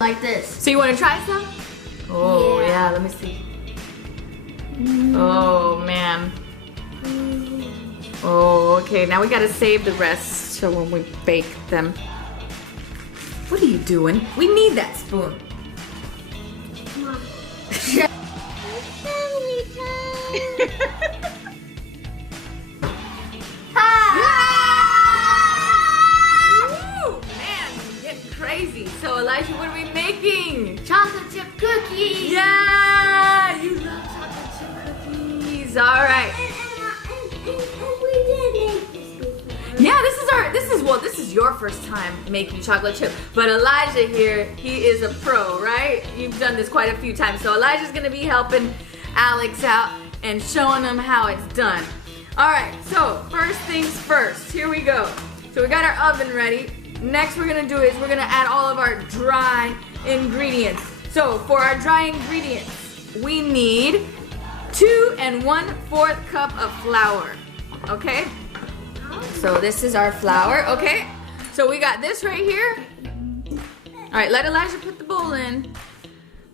Like this. So you want to try some? Oh yeah, let me see. Oh man. Oh, okay. Now we gotta save the rest so when we bake them. What are you doing? We need that spoon. Come on. Woo! Man, you're getting crazy. So Elijah, what are we making? Chocolate chip cookies. Yeah, you love chocolate chip cookies. All right. And we did make this before. Yeah, this is your first time making chocolate chip. But Elijah here, he is a pro, right? You've done this quite a few times. So Elijah's gonna be helping Alex out and showing them how it's done. All right, so first things first, here we go. So we got our oven ready. Next we're gonna do is we're gonna add all of our dry ingredients. So for our dry ingredients, we need 2 1/4 cup of flour, okay? So this is our flour, okay? So we got this right here. All right, let Elijah put the bowl in.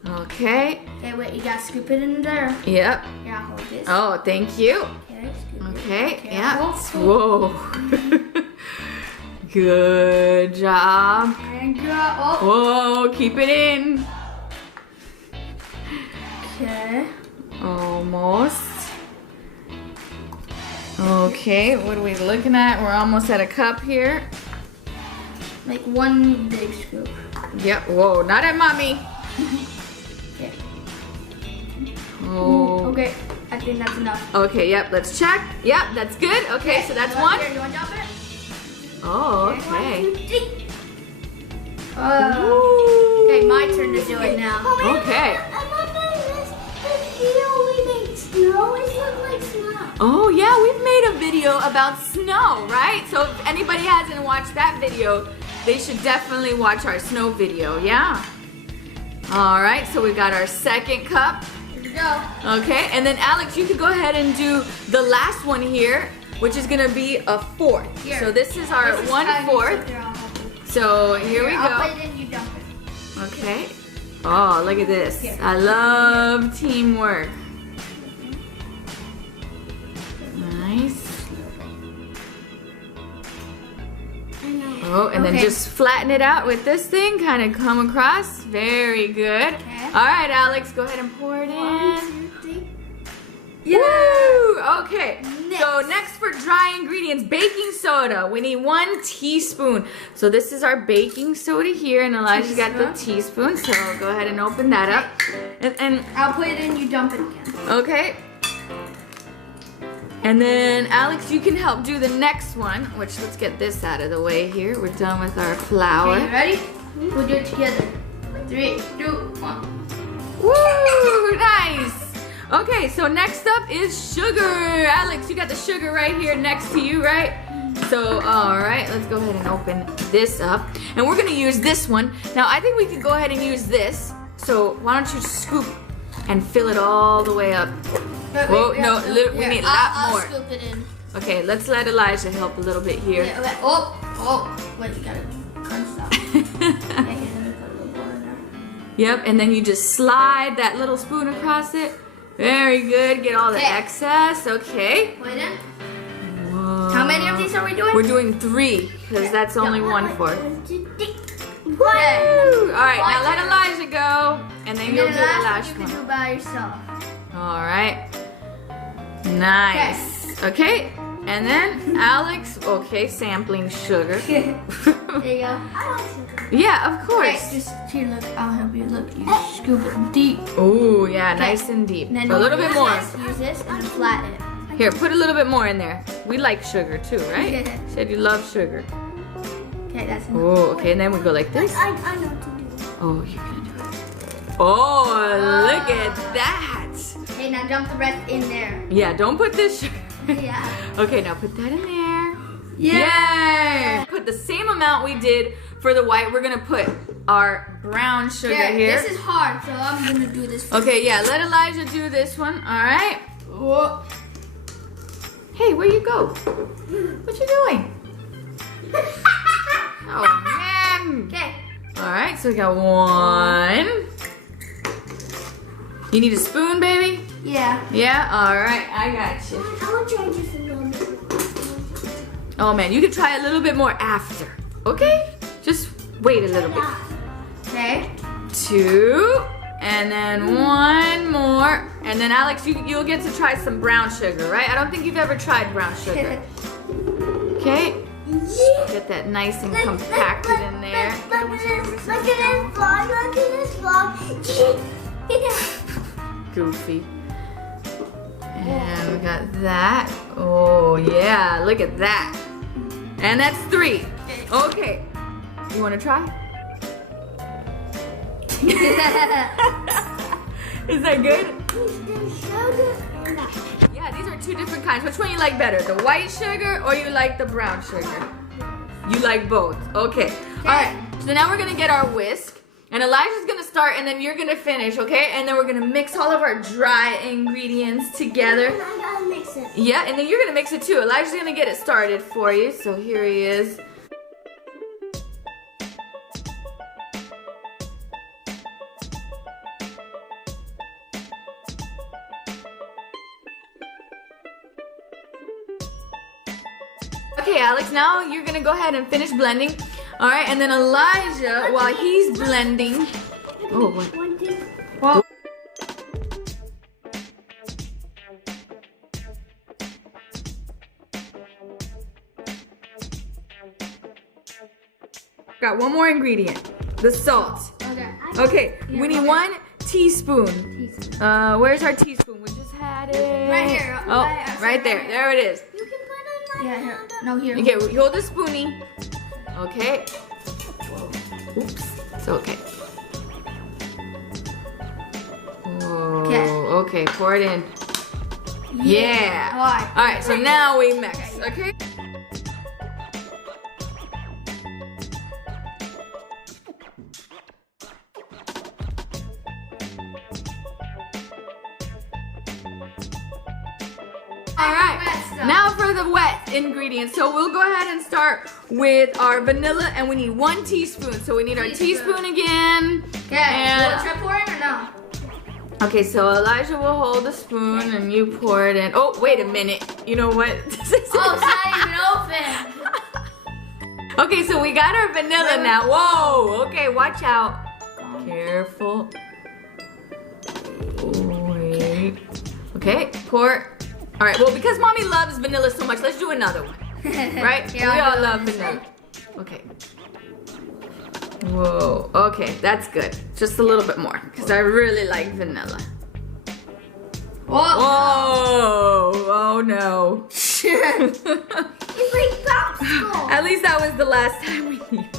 Okay. Okay, wait, you gotta scoop it in there. Yep. Yeah, hold this. Oh, thank you. Okay, scoop it. Okay, yeah. Careful. Whoa. Good job. And oh. Whoa, keep it in. Okay. Almost. Okay, what are we looking at? We're almost at a cup here. Like 1 big scoop. Yep, whoa, not at mommy. Okay. Oh. Okay, I think that's enough. Okay, yep, let's check. Yep, that's good. Okay, so that's one. Here, you want to drop it? Oh, okay. 1, 2, 3. Ooh. Okay, my turn to do it now. Okay. Snow. Oh yeah, we've made a video about snow, right? So if anybody hasn't watched that video, they should definitely watch our snow video, yeah? All right, so we got our second cup. Here we go. Okay, and then Alex, you could go ahead and do the last one here, which is gonna be a 1/4. Here. So this is our This is 1/4. tiny, so here, I'll help you. So here we I'll go. put it in, you dump it. Okay. Oh, look at this. Here. I love teamwork. Nice. Oh, and then Okay. just flatten it out with this thing, kind of come across. Very good. Okay. All right, Alex, go ahead and pour it 1, in. 2, 3. Woo! Okay. So Next. next for dry ingredients, baking soda. We need 1 teaspoon. So this is our baking soda here, and Elijah's got the teaspoon. So go ahead and open that up. And I'll put it in, you dump it again. okay. And then Alex, you can help do the next one, which let's get this out of the way here. We're done with our flour. Okay, you ready? We'll do it together. 3, 2, 1. Woo! Nice! Okay, so next up is sugar. Alex, you got the sugar right here next to you, right? So, all right, let's go ahead and open this up. And we're gonna use this one. Now, I think we could go ahead and use this. So why don't you scoop and fill it all the way up. Whoa, no, we need a lot more. I'll scoop it in. Okay, let's let Elijah help a little bit here. Yeah, okay. Oh, wait, you gotta crunch that. Okay, let me put a little more in there. Yep, and then you just slide that little spoon across it. Very good, get all the Okay. excess, okay. Put it in. Whoa. How many of these are we doing? We're doing 3, because that's only 1/4. Woo! Okay. All right, now let Elijah go, and then And you'll then do the the last last one you can one. do by yourself. All right. Nice. Okay, and then Alex, okay, sampling sugar. There you go. Yeah, of Okay, course. just here, look, I'll help you. Look, you scoop it deep. Ooh, yeah, nice and deep. And then A little bit more. Use this and then flatten it. Here, put a little bit more in there. We like sugar too, right? Yeah. You said you love sugar. Okay, that's enough. Oh, okay, and then we go like this. I know what to do. Oh, you're gonna do it. Oh, look at that. Okay, now dump the rest in there. Yeah, don't put this sugar. Yeah. Okay, now put that in there. Yeah. Yay! Put the same amount we did for the white. We're gonna put our brown sugar here. This is hard, so I'm gonna do this. Okay, yeah, let Elijah do this one. All right. Oh. Hey, where you go? What you doing? Oh man. Okay. All right, so we got one. You need a spoon, baby? Yeah. Yeah? All right, I got you. I want to try just a little bit. Oh man, you can try a little bit more after, okay? Just wait a little bit. Okay. Two, and then one more. And then Alex, you'll get to try some brown sugar, right? I don't think you've ever tried brown sugar. Okay? Get that nice and compacted in there. Look at this vlog, look at this vlog. Goofy. And we got that. Oh yeah, look at that. And that's three. Okay. You want to try? Is that good? Yeah, these are two different kinds. Which one you like better? The white sugar or you like the brown sugar? You like both. Okay. Alright, so now we're going to get our whisk. And Elijah's going to start and then you're going to finish, okay? And then we're going to mix all of our dry ingredients together. And I gotta mix it. Yeah, and then you're going to mix it too. Elijah's going to get it started for you. So here he is. Okay, Alex, now you're gonna go ahead and finish blending. All right, and then Elijah, while he's blending. Oh, what? One, two. Well, got one more ingredient, the salt. Okay. Okay, we need 1 teaspoon. Where's our teaspoon? We just had it. Right here. Oh, right there. There it is. You can put it in my here. No, here. Okay, we hold the spoonie. Okay. Oops. It's okay. Whoa. Okay, pour it in. Yeah. All right, so now we mix, okay? All right, now for the wet ingredients. So we'll go ahead and start with our vanilla, and we need 1 teaspoon. So we need our teaspoon again. Okay, And should I pour in or no? okay, so Elijah will hold the spoon and you pour it in. Oh, wait a minute. You know what? Oh, it's not even open. Okay, so we got our vanilla now. Whoa, okay, watch out. Careful. Wait. Okay, pour. All right, well, because Mommy loves vanilla so much, let's do another one. Right? Yeah, we all love vanilla. Okay. Whoa, okay, that's good. Just a little bit more, because I really like vanilla. Whoa. Whoa, oh no. It's like popsicle. At least that was the last time we needed.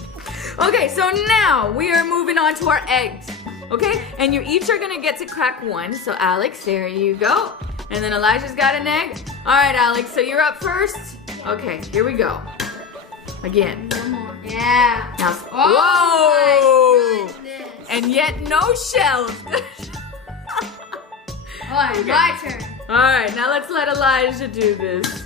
Okay, so now we are moving on to our eggs. Okay, and you each are gonna get to crack 1. So Alex, there you go. And then Elijah's got an egg. All right, Alex, so you're up first. Okay, here we go. Again. One more. Yeah. Now, Oh, whoa! my goodness. And yet no shells. Alright, my turn. All right, now let's let Elijah do this.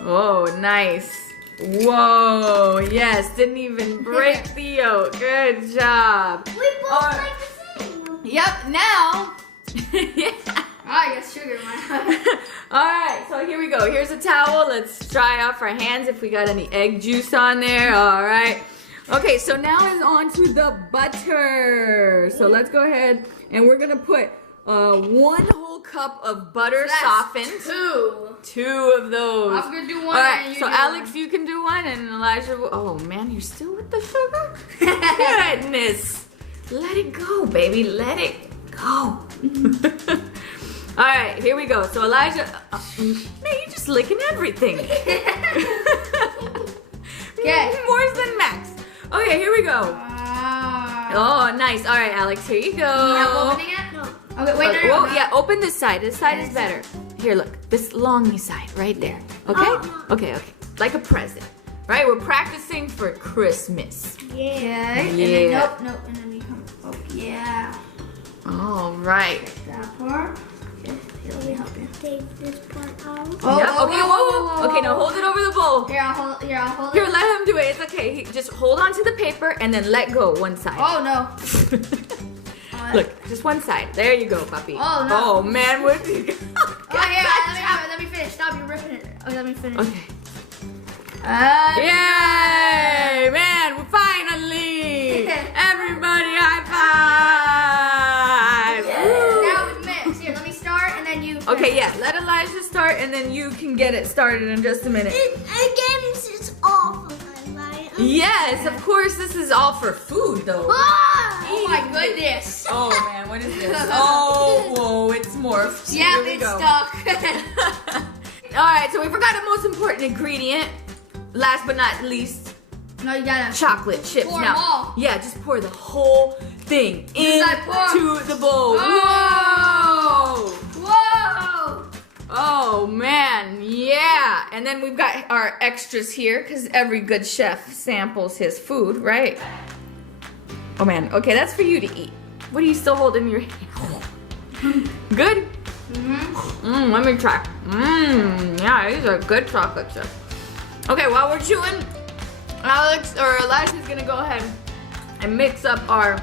Oh, nice. Whoa, yes, didn't even break the yolk. Good job. We both like the same. Yep, now. Yeah. I got sugar in my eye. All right, so here we go. Here's a towel. Let's dry off our hands if we got any egg juice on there. All right. Okay, so now is on to the butter. So let's go ahead and we're gonna put 1 whole cup of butter softened. 2. 2 of those. I'm gonna do 1. All right, and you so do Alex, 1. you can do 1, and Elijah will. Oh man, you're still with the sugar? Goodness. Let it go, baby. Let it go. All right, here we go. So Elijah, man, you're just licking everything. Okay. More than Max. Okay, here we go. Oh, nice. All right, Alex, here you go. Am opening it? No. Okay, wait, no. Well, yeah, open this side. This side is better. Here, look. This longy side, right there. Okay? Oh. Okay. Like a present. Right? We're practicing for Christmas. Yeah. Yeah. And then, nope. And then you come. Oh, yeah. All right. That part. Okay, let me help you. take this part out. Oh, Yep. oh, Okay, whoa, whoa, whoa, whoa. Okay, now hold it over the bowl. Here, I'll hold it. Here, let him do it. It's okay. Just hold on to the paper and then let go one side. Oh, no. Look, just one side. There you go, puppy. Oh, no. Oh, man. What did you... Oh, here, let me finish. Stop, you're ripping it. Oh, let me finish. Okay. Yay! Yay! Man, finally! Everybody, high five! Now we mix. Here, let me start and then you. Okay, yeah. Let Elijah start and then you can get it started in just a minute. Again, it's all for my life. Yes, of course. This is all for food, though. Oh my goodness. Oh man, what is this? Oh, whoa, it's morphed. Yeah, Here we it's go. stuck. All right, so we forgot the most important ingredient. Last but not least, No, you gotta. chocolate chips. Pour 'em Now, all. yeah, just pour the whole thing I pour? into the bowl. Oh. Whoa! Whoa! Oh man, yeah. And then we've got our extras here because every good chef samples his food, right? Oh man, okay, that's for you to eat. What are you still holding in your hand? Good? Let me try. Yeah, these are good chocolate chips. Okay, while we're chewing, Alex or Elijah's gonna go ahead and mix up our.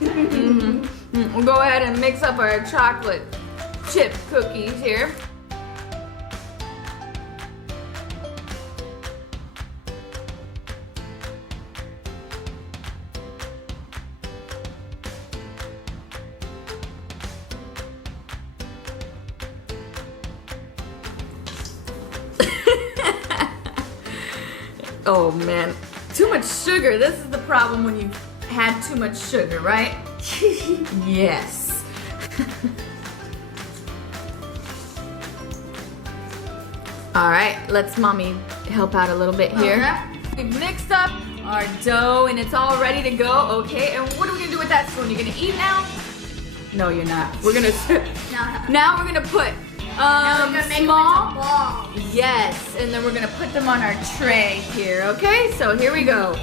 We'll go ahead and mix up our chocolate chip cookies here. Oh man, too much sugar. This is the problem when you had too much sugar, right? Yes. All right, let's mommy help out a little bit here. Okay. We've mixed up our dough and it's all ready to go. Okay, and what are we gonna do with that spoon? You're gonna eat now? No, you're not. We're gonna. Now we're gonna put Now we're gonna make small. them into balls. Yes, and then we're gonna put them on our tray here, okay? So here we go.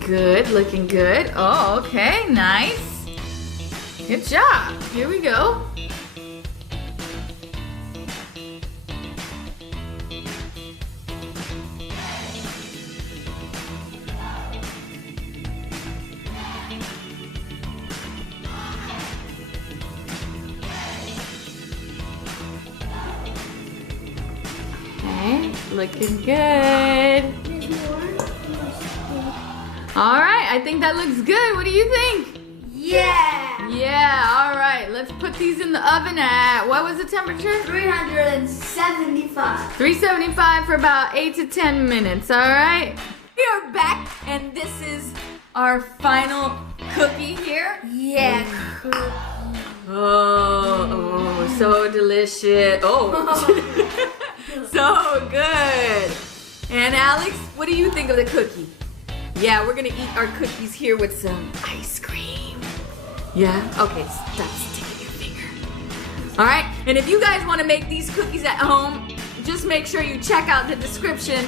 Good, looking good. Oh, okay, nice. Good job. Here we go. Okay, looking good. There's more. All right, I think that looks good. What do you think? Yeah! Yeah, all right. Let's put these in the oven at, what was the temperature? 375. 375 for about 8 to 10 minutes, all right? We are back, and this is our final cookie here. Yeah. Oh, so delicious. Oh, so good. And Alex, what do you think of the cookie? Yeah, we're gonna eat our cookies here with some ice cream. Yeah? Okay, stop sticking your finger. All right, and if you guys wanna make these cookies at home, just make sure you check out the description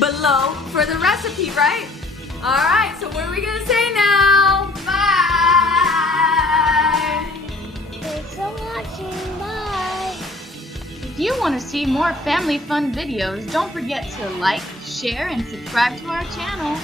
below for the recipe, right? All right, so what are we gonna say now? Bye! Thanks for watching. Bye. If you want to see more family fun videos, don't forget to like, share, and subscribe to our channel.